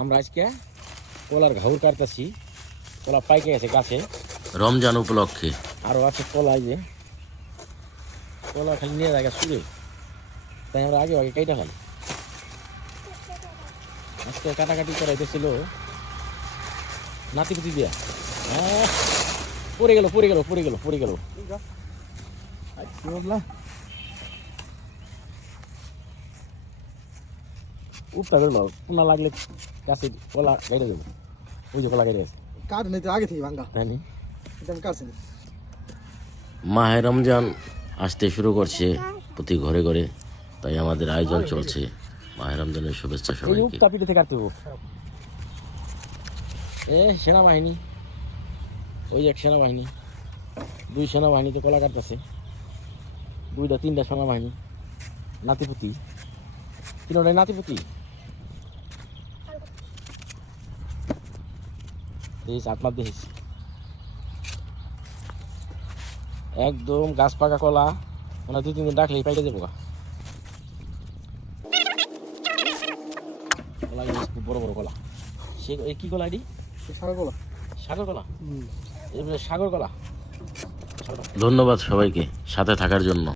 আমরা আজকে কলার ঘাউর কাটতেছি। কলা পাইকে গেছে গাছে রমজান উপলক্ষে। আরও আছে কলা, যে কলা খালি নিয়ে যায় সুরে, তাই আমরা আগে আগে কেটে ফেলি। আজকে কাটাকাটি করাইতেছিল নাতিপুতি দিয়া। পড়ে গেল পড়ে গেল পড়ে গেল পড়ে গেল। উঠতে বেরোলো, পোনা লাগলে গাছে কলা কেটে দেবো। ওই যে কলা কেটে গেছে, কাঠ নেই তো আগে থেকে ভাঙ্গা, তাই নি? এটা আমি কাটছি। মাহে রমজান আসতে শুরু করছে প্রতি ঘরে ঘরে, তাই আমাদের আয়োজন চলছে। মাহে রমজানের শুভেচ্ছা এই সবাইকে। উঠতা পিঠে থেকে কাটতে হবো। সেনাবাহিনী, ওই এক সেনাবাহিনী, দুই সেনাবাহিনীতে কলা কাটতেছে, দুইটা তিনটা সেনাবাহিনী, নাতিপুতি, তিনটাই নাতিপুতি। এই চাটমার দেখিস একদম গাছ পাকা কলা, মানে দুই তিন দিন রাখলেই পাইতে যাবো গা। কলা খুব বড় বড় কলা। সে কি কলা এটি? সাগর কলা। সাগর কলা, সাগর কলা। ধন্যবাদ সবাইকে সাথে থাকার জন্য।